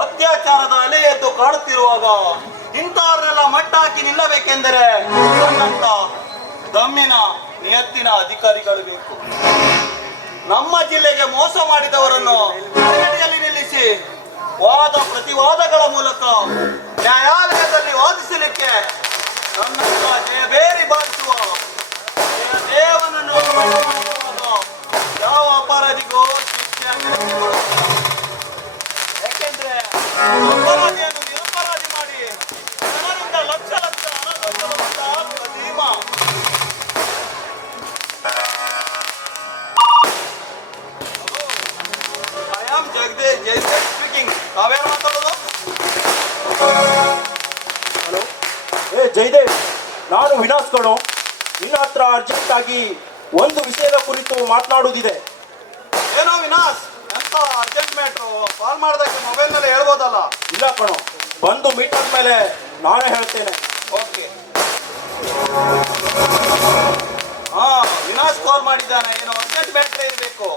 ಅತ್ಯಾಚಾರದ ಅಲೆ ಎದ್ದು ಕಾಡುತ್ತಿರುವಾಗ ಇಂಥವ್ರನ್ನೆಲ್ಲ ಮಟ್ಟ ಹಾಕಿ ನಿಲ್ಲಬೇಕೆಂದರೆ ನನ್ನಂತ ದಮ್ಮಿನ ನಿಯತ್ತಿನ ಅಧಿಕಾರಿಗಳು ಬೇಕು. ನಮ್ಮ ಜಿಲ್ಲೆಗೆ ಮೋಸ ಮಾಡಿದವರನ್ನು ಕೈಗಡಿಯಲ್ಲಿ ನಿಲ್ಲಿಸಿ ವಾದ ಪ್ರತಿವಾದಗಳ ಮೂಲಕ ನ್ಯಾಯಾಲಯದಲ್ಲಿ ವಾದಿಸಲಿಕ್ಕೆ ನನ್ನಂತ ಜಯಬೇರಿ ಬಾರಿಸುವ ದೇವನನ್ನು ಯಾವ ಅಪರಾಧಿಗೂ ಶಿಕ್ಷೆ ಯಾಕೆಂದ್ರೆ ಅಪರಾಧಿಯನ್ನು ನಿರಪರಾಧಿ ಮಾಡಿ ಜನರಿಂದ ಲಕ್ಷ ಲಕ್ಷ ಹಣ ಗಳಿಸುವಂತ ಪ್ರತಿಮ. I am Jagadish speaking. ತಾವೇನು ಮಾತಾಡೋದು? ಹಲೋ, ಜಯದೇವ್, ನಾನು ವಿನಾಶ್ ಕಣೋ. ನಿನ್ನ ಹತ್ರ ಅರ್ಜೆಂಟ್ ಆಗಿ ಒಂದು ವಿಷಯದ ಕುರಿತು ಮಾತನಾಡುವುದಿದೆ. ಏನೋ ವಿನಾಶ್, ಎಂತ ಅರ್ಜೆಂಟ್ ಮ್ಯಾಟ್ರು? ಕಾಲ್ ಮಾಡಿದಾಗ ಮೊಬೈಲ್ ಮೇಲೆ ಹೇಳ್ಬೋದಲ್ಲ? ಇಲ್ಲ ಕಣೋ, ಬಂದು ಮೀಟ್ ಆದ್ಮೇಲೆ ನಾನೇ ಹೇಳ್ತೇನೆ. ಓಕೆ. ಹಾ, ವಿನಾಶ್ ಕಾಲ್ ಮಾಡಿದ್ದಾನೆ. ಏನೋ ಅರ್ಜೆಂಟ್ ಮ್ಯಾಟ್ರ್ ಇರಬೇಕು.